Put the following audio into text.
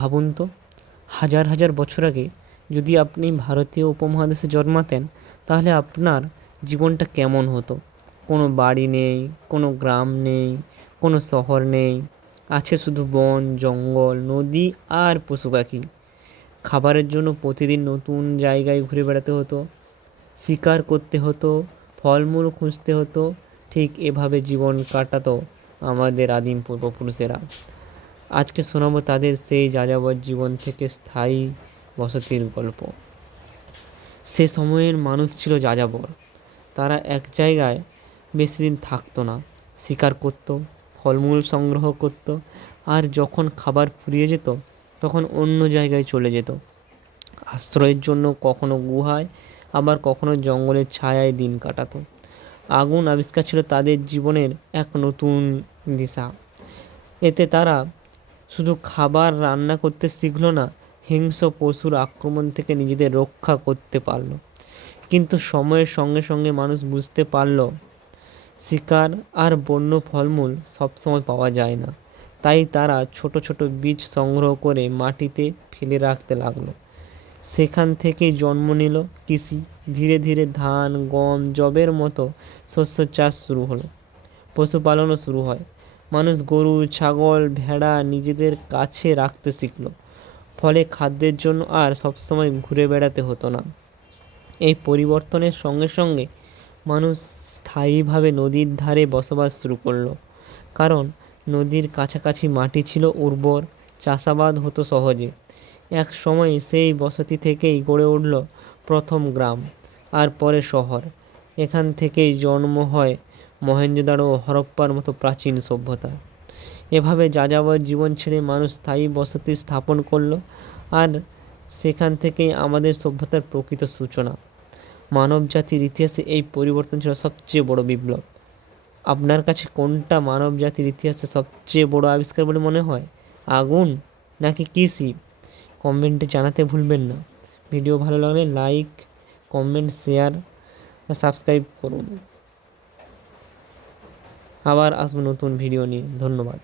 ভাবুন তো, হাজার হাজার বছর আগে যদি আপনি ভারতীয় উপমহাদেশে জন্মাতেন, তাহলে আপনার জীবনটা কেমন হতো? কোনো বাড়ি নেই, কোনো গ্রাম নেই, কোনো শহর নেই, আছে শুধু বন, জঙ্গল, নদী আর পশু পাখি। খাবারের জন্য প্রতিদিন নতুন জায়গায় ঘুরে বেড়াতে হতো, শিকার করতে হতো, ফলমূল খুঁজতে হতো, ঠিক এভাবে জীবন কাটাতো আমাদের আদিম পূর্বপুরুষেরা। আজকে শোনাবো তাদের সেই যাযাবর জীবন থেকে স্থায়ী বসতির গল্প। সে সময়ের মানুষ ছিল যাযাবর। তারা এক জায়গায় বেশি দিন থাকতো না। শিকার করত, ফলমূল সংগ্রহ করত আর যখন খাবার ফুরিয়ে যেত, তখন অন্য জায়গায় চলে যেত। আশ্রয়ের জন্য কখনো গুহায়, আবার কখনো জঙ্গলের ছায়ায় দিন কাটাতো। আগুন আবিষ্কার ছিল তাদের জীবনের এক নতুন দিশা। এতে তারা শুধু খাবার রান্না করতে শিখল না, হিংস্র পশুর আক্রমণ থেকে নিজেদের রক্ষা করতে পারল। কিন্তু সময়ের সঙ্গে সঙ্গে মানুষ বুঝতে পারল, শিকার আর বন্য ফলমূল সবসময় পাওয়া যায় না। তাই তারা ছোট ছোট বীজ সংগ্রহ করে মাটিতে ফেলে রাখতে লাগল। সেখান থেকেই জন্ম নিল কৃষি। ধীরে ধীরে ধান, গম জবের মতো শস্য চাষ শুরু হলো। পশুপালনও শুরু হয়। মানুষ গরু, ছাগল, ভেড়া নিজেদের কাছে রাখতে শিখল। ফলে খাদ্যের জন্য আর সবসময় ঘুরে বেড়াতে হতো না। এই পরিবর্তনের সঙ্গে সঙ্গে মানুষ স্থায়ীভাবে নদীর ধারে বসবাস শুরু করল। কারণ নদীর কাছাকাছি মাটি ছিল উর্বর, চাষাবাদ হতো সহজে। এক সময় সেই বসতি থেকেই গড়ে উঠল প্রথম গ্রাম, আর পরে শহর। এখান থেকেই জন্ম হয় মহেঞ্জোদারো ও হরপ্পার মতো প্রাচীন সভ্যতা। এভাবে যাযাবর জীবন ছেড়ে মানুষ স্থায়ী বসতি স্থাপন করল আর সেখান থেকেই আমাদের সভ্যতার প্রকৃত সূচনা। মানব জাতির ইতিহাসে এই পরিবর্তন ছিল সবচেয়ে বড় বিপ্লব। আপনার কাছে কোনটা মানব জাতির ইতিহাসে সবচেয়ে বড় আবিষ্কার বলে মনে হয়? আগুন নাকি কৃষি? কমেন্টে জানাতে ভুলবেন না। ভিডিও ভালো লাগলে লাইক, কমেন্ট, শেয়ার, সাবস্ক্রাইব করুন। আবার আসব নতুন ভিডিও নিয়ে। ধন্যবাদ।